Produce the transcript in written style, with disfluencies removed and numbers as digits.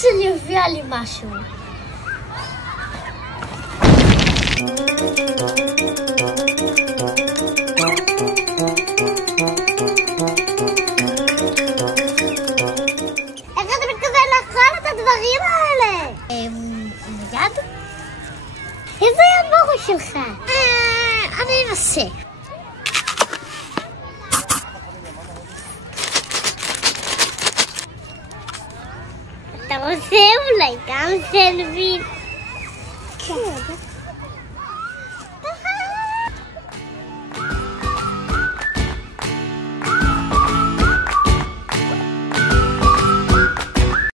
שלי הביאה לי משהו. איך אתה מתכוון לאכול את הדברים האלה? יד? איזה יד בראש שלך? אני אנסה. אתה רוצה אולי גם סנדוויץ'? כן.